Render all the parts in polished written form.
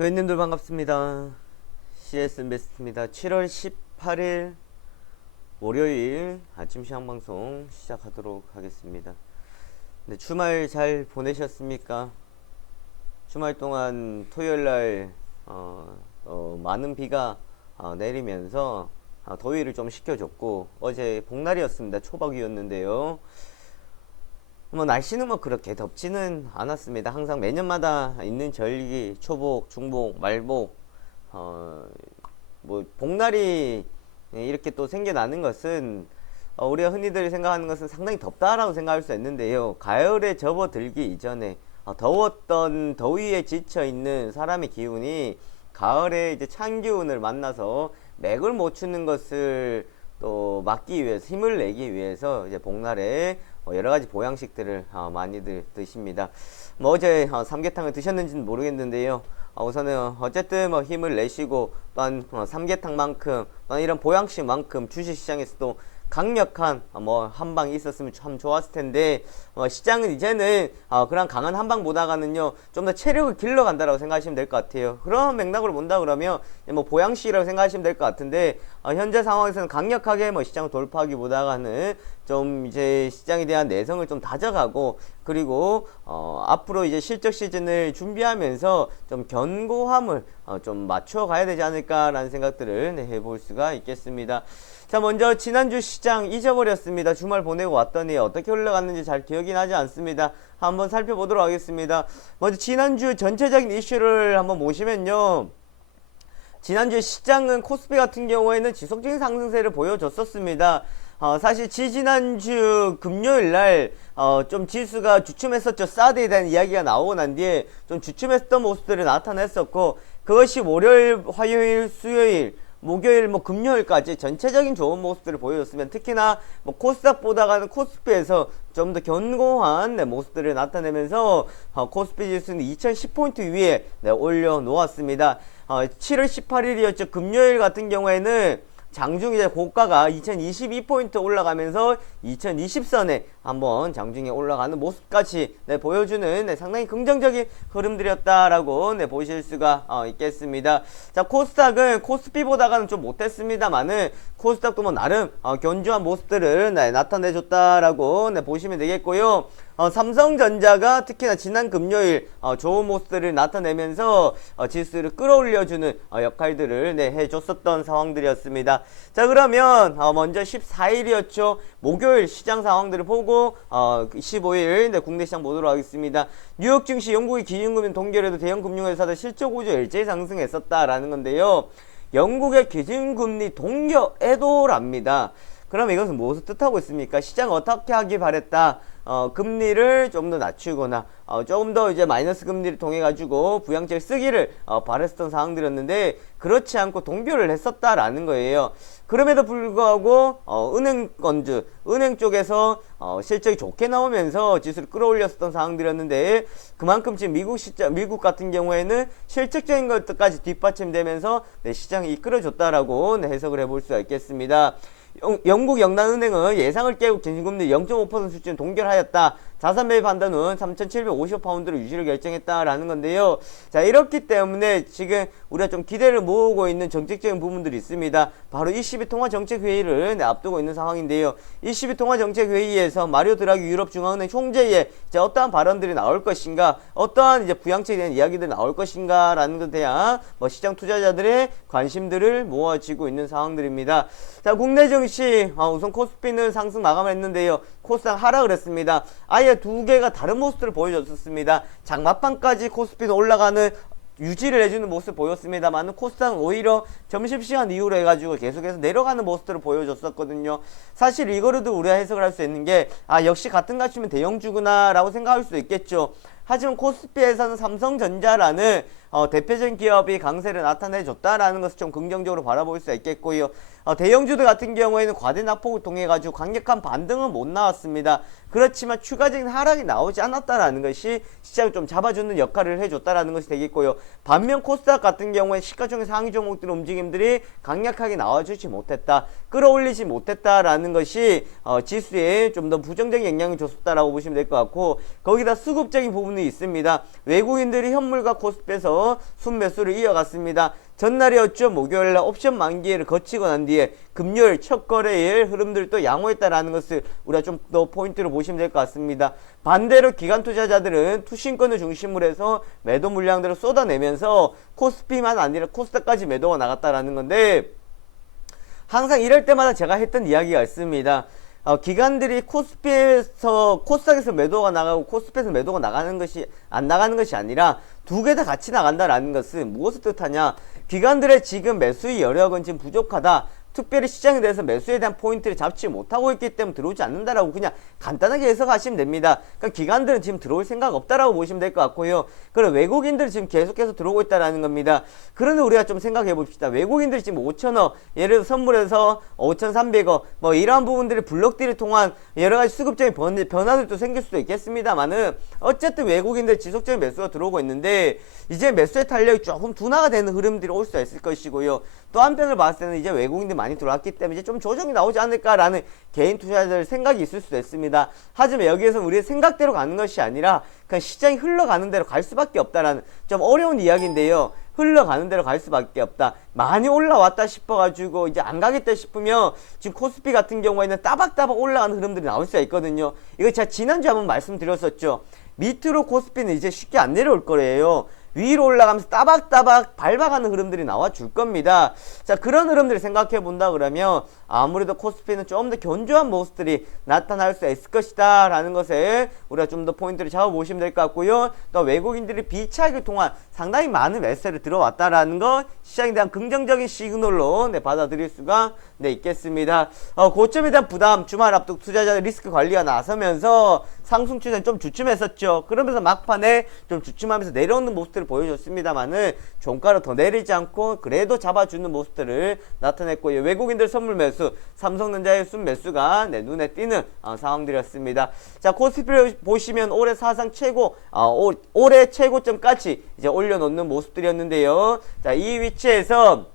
회원님들 반갑습니다. CS 인베스트입니다. 7월 18일 월요일 아침 시황 방송 시작하도록 하겠습니다. 네, 주말 잘 보내셨습니까? 주말 동안 토요일날 많은 비가 내리면서 더위를 좀 식혀줬고, 어제 복날이었습니다. 초복이었는데요. 날씨는 그렇게 덥지는 않았습니다. 항상 매년마다 있는 절기, 초복, 중복, 말복, 복날이 이렇게 또 생겨나는 것은, 우리가 흔히들 생각하는 것은 상당히 덥다라고 생각할 수 있는데요. 가을에 접어들기 이전에 더웠던 더위에 지쳐 있는 사람의 기운이 가을에 이제 찬 기운을 만나서 맥을 못 추는 것을 또 막기 위해서, 힘을 내기 위해서 이제 복날에 여러 가지 보양식들을 많이들 드십니다. 어제 삼계탕을 드셨는지는 모르겠는데요. 우선은 어쨌든 힘을 내시고, 또한 삼계탕만큼, 또한 이런 보양식만큼 주식시장에서도 강력한 한방이 있었으면 참 좋았을 텐데, 시장은 이제는 그런 강한 한방보다가는요 좀 더 체력을 길러간다라고 생각하시면 될 것 같아요. 그런 맥락으로 본다 그러면 보양식이라고 생각하시면 될 것 같은데, 현재 상황에서는 강력하게 시장을 돌파하기보다는 좀 이제 시장에 대한 내성을 좀 다져가고, 그리고 앞으로 이제 실적 시즌을 준비하면서 좀 견고함을 좀 맞춰 가야 되지 않을까라는 생각들을 해볼 수가 있겠습니다. 자, 먼저 지난주 시장 잊어버렸습니다. 주말 보내고 왔더니 어떻게 흘러갔는지 잘 기억이 나지 않습니다. 한번 살펴보도록 하겠습니다. 먼저 지난주 전체적인 이슈를 한번 보시면요, 지난주 시장은 코스피 같은 경우에는 지속적인 상승세를 보여줬었습니다. 사실 지지난주 금요일날 좀 지수가 주춤했었죠. 사드에 대한 이야기가 나오고 난 뒤에 좀 주춤했던 모습들을 나타냈었고, 그것이 월요일, 화요일, 수요일, 목요일, 금요일까지 전체적인 좋은 모습들을 보여줬으면, 특히나 코스닥보다가는 코스피에서 좀 더 견고한 모습들을 나타내면서 코스피 지수는 2010포인트 위에 올려놓았습니다. 7월 18일이었죠. 금요일 같은 경우에는 장중 이제 고가가 2022포인트 올라가면서 2020선에 한번 장중에 올라가는 모습까지 보여주는 상당히 긍정적인 흐름들이었다라고 보실 수가 있겠습니다. 자, 코스닥은 코스피보다가는 좀 못했습니다만은, 코스닥도 나름 견조한 모습들을 나타내줬다라고 보시면 되겠고요. 삼성전자가 특히나 지난 금요일 좋은 모습들을 나타내면서 지수를 끌어올려주는 역할들을 해줬었던 상황들이었습니다. 자, 그러면 먼저 14일이었죠. 목요일 시장 상황들을 보고 15일 국내 시장 보도록 하겠습니다. 뉴욕 증시 영국의 기준금융 동결에도 대형 금융회사들 실적 우조 일제히 상승했었다라는 건데요. 영국의 기준금리 동결에도랍니다. 그럼 이것은 무엇을 뜻하고 있습니까? 시장 어떻게 하기 바랬다. 금리를 좀 더 낮추거나 조금 더 이제 마이너스 금리를 통해 가지고 부양책 쓰기를 바랬었던 상황들이었는데, 그렇지 않고 동결을 했었다라는 거예요. 그럼에도 불구하고 은행권주, 은행 쪽에서 실적이 좋게 나오면서 지수를 끌어올렸었던 상황들이었는데, 그만큼 지금 미국 같은 경우에는 실적적인 것까지 뒷받침되면서 시장이 이끌어줬다라고 해석을 해볼 수가 있겠습니다. 영국 영단은행은 예상을 깨고 기준금리 0.5% 수준 동결하였다. 자산 매입 판단은 3,750파운드로 유지를 결정했다라는 건데요. 자, 이렇기 때문에 지금 우리가 좀 기대를 모으고 있는 정책적인 부분들이 있습니다. 바로 22 통화정책회의를 앞두고 있는 상황인데요. 22 통화정책회의에서 마리오 드라기 유럽중앙은행 총재의 이제 어떠한 발언들이 나올 것인가, 어떠한 이제 부양책에 대한 이야기들이 나올 것인가라는 것에 대한 시장 투자자들의 관심들을 모아지고 있는 상황들입니다. 자, 국내 증시 우선 코스피는 상승 마감을 했는데요. 코스닥 하락을 했습니다. 아예 두 개가 다른 모습들을 보여줬었습니다. 장마판까지 코스피는 올라가는 유지를 해주는 모습 보였습니다만, 코스닥은 오히려 점심시간 이후로 해가지고 계속해서 내려가는 모습들을 보여줬었거든요. 사실 이거로도 우리가 해석을 할 수 있는 게, 역시 같은 가치면 대형주구나 라고 생각할 수 있겠죠. 하지만 코스피에서는 삼성전자라는 대표적인 기업이 강세를 나타내줬다라는 것을 좀 긍정적으로 바라볼 수 있겠고요. 대형주들 같은 경우에는 과대 낙폭을 통해 가지고 강력한 반등은 못 나왔습니다. 그렇지만 추가적인 하락이 나오지 않았다라는 것이 시장을 좀 잡아주는 역할을 해줬다라는 것이 되겠고요. 반면 코스닥 같은 경우에 시가총액 상위 종목들의 움직임들이 강력하게 나와주지 못했다, 끌어올리지 못했다라는 것이 지수에 좀 더 부정적인 영향을 줬었다라고 보시면 될 것 같고, 거기다 수급적인 부분이 부분이 있습니다. 외국인들이 현물과 코스피에서 순매수를 이어갔습니다. 전날이었죠. 목요일날 옵션 만기를 거치고 난 뒤에 금요일 첫 거래일 흐름들도 양호했다라는 것을 우리가 좀 더 포인트로 보시면 될 것 같습니다. 반대로 기관 투자자들은 투신권을 중심으로 해서 매도 물량들을 쏟아내면서 코스피만 아니라 코스닥까지 매도가 나갔다라는 건데, 항상 이럴 때마다 제가 했던 이야기가 있습니다. 기관들이 코스닥에서 매도가 나가고 코스피에서 매도가 나가는 것이 안 나가는 것이 아니라 두 개 다 같이 나간다라는 것은 무엇을 뜻하냐? 기관들의 지금 매수의 여력은 지금 부족하다. 특별히 시장에 대해서 매수에 대한 포인트를 잡지 못하고 있기 때문에 들어오지 않는다라고 그냥 간단하게 해석하시면 됩니다. 그러니까 기관들은 지금 들어올 생각 없다라고 보시면 될 것 같고요. 그리고 외국인들이 지금 계속해서 들어오고 있다라는 겁니다. 그런데 우리가 좀 생각해 봅시다. 외국인들이 지금 5천억, 예를 들어 선물에서 5,300억, 뭐 이러한 부분들이 블록들을 통한 여러 가지 수급적인 변화들도 생길 수도 있겠습니다만은, 어쨌든 외국인들 지속적인 매수가 들어오고 있는데 이제 매수의 탄력이 조금 둔화가 되는 흐름들이 올 수 있을 것이고요. 또 한편을 봤을 때는 이제 외국인들 많이 들어왔기 때문에 이제 좀 조정이 나오지 않을까라는 개인 투자자들 생각이 있을 수도 있습니다. 하지만 여기에서 우리의 생각대로 가는 것이 아니라 그냥 시장이 흘러가는 대로 갈 수밖에 없다라는 좀 어려운 이야기인데요. 흘러가는 대로 갈 수밖에 없다. 많이 올라왔다 싶어가지고 이제 안 가겠다 싶으면 지금 코스피 같은 경우에는 따박따박 올라가는 흐름들이 나올 수가 있거든요. 이거 제가 지난주에 한번 말씀드렸었죠. 밑으로 코스피는 이제 쉽게 안 내려올 거예요. 위로 올라가면서 따박따박 밟아가는 흐름들이 나와 줄 겁니다. 자, 그런 흐름들을 생각해 본다 그러면 아무래도 코스피는 좀 더 견조한 모습들이 나타날 수 있을 것이다 라는 것에 우리가 좀 더 포인트를 잡아보시면 될 것 같고요. 또 외국인들이 비차익을 통한 상당히 많은 매수를 들어왔다라는 것, 시장에 대한 긍정적인 시그널로 받아들일 수가 있겠습니다. 고점에 대한 부담, 주말 앞두고 투자자들 리스크 관리가 나서면서 상승 추세는 좀 주춤했었죠. 그러면서 막판에 좀 주춤하면서 내려오는 모습들을 보여줬습니다만은 종가로 더 내리지 않고 그래도 잡아주는 모습들을 나타냈고요. 외국인들 선물 매수, 삼성전자의 순매수가 눈에 띄는 상황들이었습니다. 자, 코스피를 보시면 올해 사상 최고, 올해 최고점까지 이제 올려놓는 모습들이었는데요. 자, 이 위치에서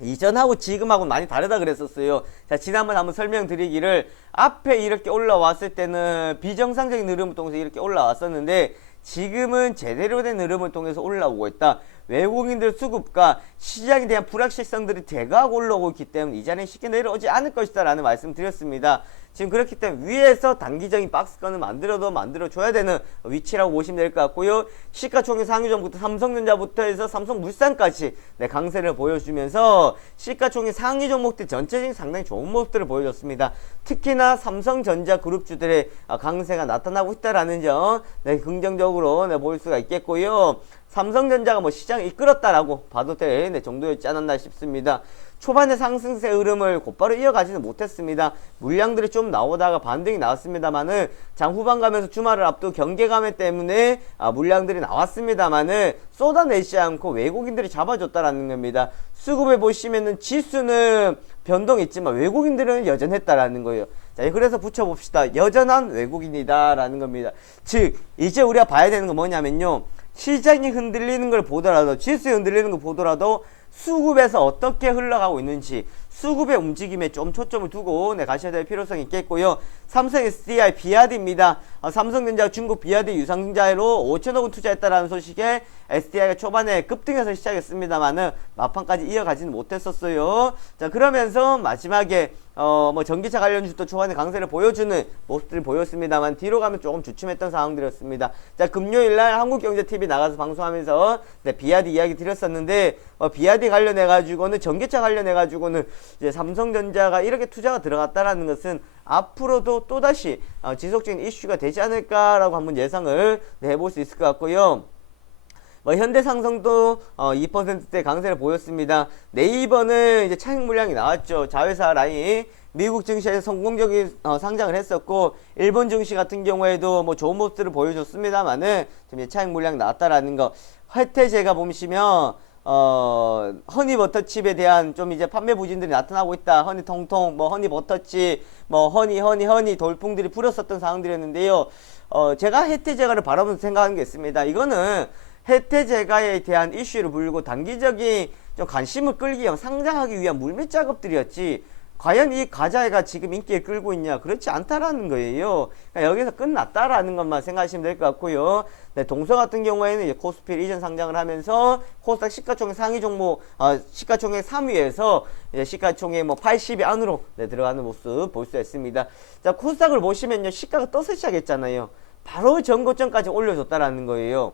이전하고 지금하고 많이 다르다 그랬었어요. 자, 지난번에 한번 설명드리기를, 앞에 이렇게 올라왔을 때는 비정상적인 흐름을 통해서 이렇게 올라왔었는데 지금은 제대로 된 흐름을 통해서 올라오고 있다. 외국인들 수급과 시장에 대한 불확실성들이 제거하고 올라오고 있기 때문에 이 자리는 쉽게 내려오지 않을 것이다 라는 말씀 드렸습니다. 지금 그렇기 때문에 위에서 단기적인 박스권을 만들어줘야 되는 위치라고 보시면 될 것 같고요. 시가총액 상위종부터 삼성전자부터 해서 삼성물산까지 강세를 보여주면서 시가총액 상위 종목들 전체적인 상당히 좋은 모습들을 보여줬습니다. 특히나 삼성전자 그룹주들의 강세가 나타나고 있다라는 점 긍정적으로 볼 수가 있겠고요. 삼성전자가 뭐 시장을 이끌었다라고 봐도 될 정도였지 않았나 싶습니다. 초반에 상승세 흐름을 곧바로 이어가지는 못했습니다. 물량들이 좀 나오다가 반등이 나왔습니다만은 장 후반 가면서 주말을 앞두고 경계감에 때문에 물량들이 나왔습니다만은 쏟아내지 않고 외국인들이 잡아줬다라는 겁니다. 수급에 보시면은 지수는 변동이 있지만 외국인들은 여전했다라는 거예요. 자, 그래서 붙여봅시다. 여전한 외국인이다라는 겁니다. 즉, 이제 우리가 봐야 되는 건 뭐냐면요. 시장이 흔들리는 걸 보더라도, 지수에 흔들리는 걸 보더라도 수급에서 어떻게 흘러가고 있는지 수급의 움직임에 좀 초점을 두고 가셔야 될 필요성이 있겠고요. 삼성 SDI 비아디입니다. 삼성전자 중국 비아디 유상증자로 5천억 원 투자했다라는 소식에 SDI가 초반에 급등해서 시작했습니다만은 막판까지 이어가지는 못했었어요. 자, 그러면서 마지막에 뭐 전기차 관련주도 초반에 강세를 보여주는 모습들을 보였습니다만 뒤로 가면 조금 주춤했던 상황들이었습니다. 자, 금요일날 한국경제TV 나가서 방송하면서 비아디 이야기 드렸었는데 비아디 관련해가지고는 전기차 관련해가지고는 이제 삼성전자가 이렇게 투자가 들어갔다라는 것은 앞으로도 또다시 지속적인 이슈가 되지 않을까라고 한번 예상을 해볼 수 있을 것 같고요. 현대상성도 2%대 강세를 보였습니다. 네이버는 이제 차익 물량이 나왔죠. 자회사 라인 미국 증시에서 성공적인 상장을 했었고, 일본 증시 같은 경우에도 뭐 좋은 모습들을 보여줬습니다만은 좀 차익 물량 나왔다라는 거. 혜태제가 보시면 허니버터칩에 대한 좀 이제 판매 부진들이 나타나고 있다. 허니통통, 뭐 허니버터칩, 뭐 허니 돌풍들이 불었었던 상황들이었는데요. 제가 혜태제가를 바라보면서 생각하는 게 있습니다. 이거는 혜태제가에 대한 이슈를 불고 단기적인 좀 관심을 끌기 위한 상장하기 위한 물밑 작업들이었지, 과연 이 과자가 지금 인기를 끌고 있냐? 그렇지 않다라는 거예요. 그러니까 여기서 끝났다라는 것만 생각하시면 될 것 같고요. 네, 동서 같은 경우에는 이제 코스피를 이전 상장을 하면서 코스닥 시가총액 상위 종목, 시가총액 3위에서 이제 시가총액 뭐 80위 안으로 네, 들어가는 모습 볼 수 있습니다. 자, 코스닥을 보시면요, 시가가 떠서 시작했잖아요. 바로 전고점까지 올려줬다라는 거예요.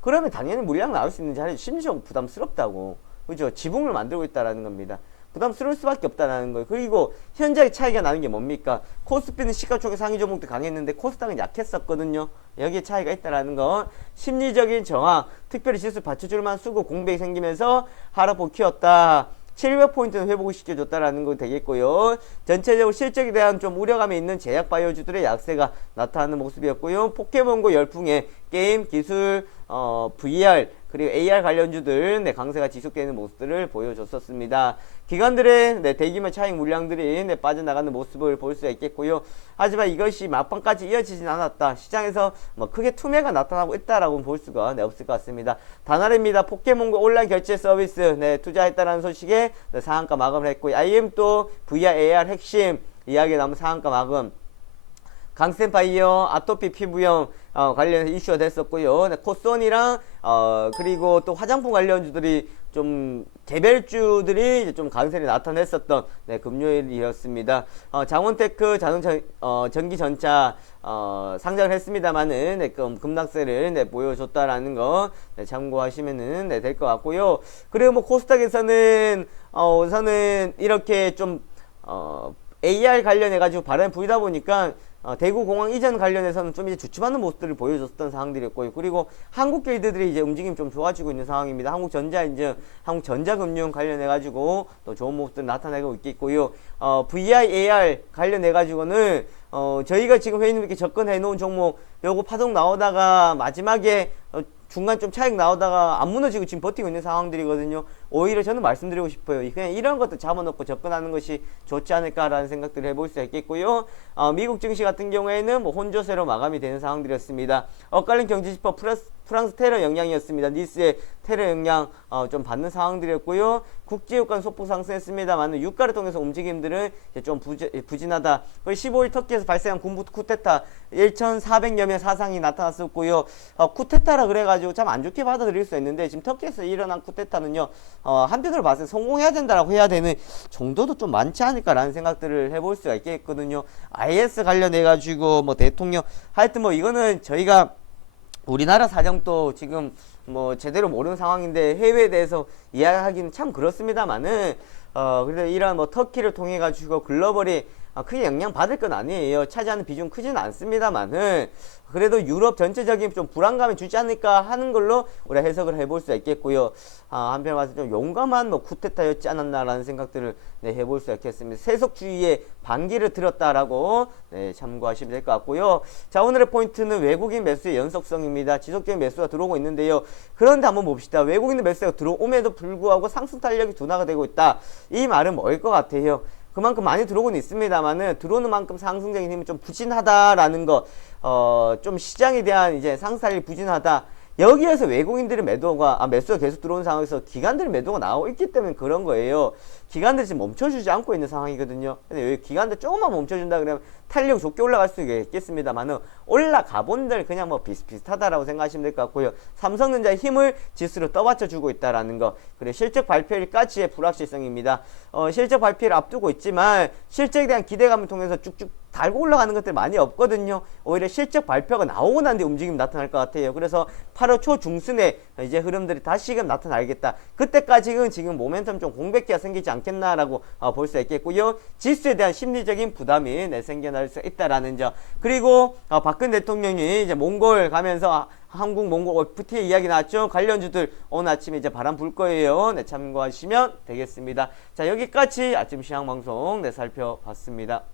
그러면 당연히 물량 나올 수 있는지 심지어 부담스럽다고, 그죠? 지붕을 만들고 있다라는 겁니다. 부담스러울 수밖에 없다는 거예요. 그리고 현재 차이가 나는 게 뭡니까? 코스피는 시가총액 상위 종목도 강했는데 코스닥은 약했었거든요. 여기에 차이가 있다라는 건 심리적인 저항, 특별히 지수 받쳐줄 만한 수급 공백이 생기면서 하락폭 키웠다. 700포인트는 회복을 시켜줬다라는 거 되겠고요. 전체적으로 실적에 대한 좀 우려감이 있는 제약 바이오주들의 약세가 나타나는 모습이었고요. 포켓몬고 열풍에 게임, 기술, VR 그리고 AR 관련주들 네, 강세가 지속되는 모습들을 보여줬었습니다. 기관들의 네, 대규모 차익 물량들이 네, 빠져나가는 모습을 볼 수 있겠고요. 하지만 이것이 막판까지 이어지진 않았다. 시장에서 뭐 크게 투매가 나타나고 있다라고 볼 수가 네, 없을 것 같습니다. 단알입니다. 포켓몬고 온라인 결제 서비스 네, 투자했다라는 소식에 네, 상한가 마감을 했고요. IM 또 VR, AR 핵심 이야기에 남은 상한가 마감. 강센파이어, 아토피 피부염 관련해서 이슈가 됐었고요. 네, 코스온이랑 그리고 또 화장품 관련주들이 좀 개별주들이 이제 좀 강세를 나타냈었던 네, 금요일이었습니다. 장원테크 전기전차 상장을 했습니다만은 네, 급락세를 네, 보여줬다라는 거 네, 참고하시면은 네, 될 것 같고요. 그리고 뭐 코스닥에서는 우선은 이렇게 좀 AR 관련해 가지고 바람이 불다 보니까 대구 공항 이전 관련해서는 좀 이제 주춤하는 모습들을 보여줬던 상황들이었고요. 그리고 한국 길드들이 이제 움직임이 좀 좋아지고 있는 상황입니다. 한국전자인증, 한국전자금융 관련해가지고 또 좋은 모습들 나타내고 있겠고요. VI, AR 관련해가지고는 저희가 지금 회의님 이렇게 접근해 놓은 종목 요거 파동 나오다가 마지막에 중간 좀 차익 나오다가 안 무너지고 지금 버티고 있는 상황들이거든요. 오히려 저는 말씀드리고 싶어요. 그냥 이런 것도 잡아놓고 접근하는 것이 좋지 않을까라는 생각들을 해볼 수 있겠고요. 미국 증시 같은 경우에는 뭐 혼조세로 마감이 되는 상황들이었습니다. 엇갈린 경제지표 프랑스 테러 영향이었습니다. 니스의 테러 영향 좀 받는 상황들이었고요. 국제유가는 소폭 상승했습니다만 유가를 통해서 움직임들은 이제 좀 부진하다. 15일 터키에서 발생한 군부 쿠데타 1,400여 명 사상이 나타났었고요. 쿠데타라 그래가지고 참 안 좋게 받아들일 수 있는데 지금 터키에서 일어난 쿠데타는요. 한편으로 봤을 때 성공해야 된다라고 해야 되는 정도도 좀 많지 않을까라는 생각들을 해볼 수가 있겠거든요. IS 관련해가지고 뭐 대통령 하여튼 뭐 이거는 저희가 우리나라 사정도 지금 뭐 제대로 모르는 상황인데 해외에 대해서 이야기하기는 참 그렇습니다만은 그래도 이런 뭐 터키를 통해 가지고 글로벌이 크게 영향 받을 건 아니에요. 차지하는 비중 크지는 않습니다만은 그래도 유럽 전체적인 좀 불안감이 주지 않을까 하는 걸로 우리가 해석을 해볼 수 있겠고요. 한편 봐서 좀 용감한 뭐 쿠데타였지 않았나라는 생각들을 네, 해볼 수 있겠습니다. 세속주의의 반기를 들었다라고 네, 참고하시면 될 것 같고요. 자, 오늘의 포인트는 외국인 매수의 연속성입니다. 지속적인 매수가 들어오고 있는데요. 그런데 한번 봅시다. 외국인 매수가 들어옴에도 불구하고 상승 탄력이 둔화가 되고 있다. 이 말은 뭐일 것 같아요? 그만큼 많이 들어오고는 있습니다만은 들어오는 만큼 상승적인 힘이 좀 부진하다라는 거, 좀 시장에 대한 이제 상승이 부진하다. 여기에서 외국인들의 매수가 계속 들어오는 상황에서 기관들의 매도가 나오고 있기 때문에 그런 거예요. 기관들이 지금 멈춰주지 않고 있는 상황이거든요. 근데 여기 기관들 조금만 멈춰준다 그러면 탄력 좋게 올라갈 수 있겠습니다만은 올라가 본들 그냥 뭐 비슷비슷하다라고 생각하시면 될 것 같고요. 삼성전자의 힘을 지수로 떠받쳐주고 있다라는 거. 그리고 실적 발표일까지의 불확실성입니다. 실적 발표를 앞두고 있지만 실적에 대한 기대감을 통해서 쭉쭉 달고 올라가는 것들 많이 없거든요. 오히려 실적 발표가 나오고 난 뒤에 움직임이 나타날 것 같아요. 그래서 8월 초 중순에 이제 흐름들이 다시금 나타나겠다. 그때까지는 지금 모멘텀 좀 공백기가 생기지 않겠나라고 볼 수 있겠고요. 지수에 대한 심리적인 부담이 생겨날 수 있다라는 점. 그리고 박근혜 대통령이 이제 몽골 가면서 한국 몽골 FTA 이야기 나왔죠. 관련주들 오늘 아침에 이제 바람 불 거예요. 네, 참고하시면 되겠습니다. 자, 여기까지 아침 시황 방송 살펴봤습니다.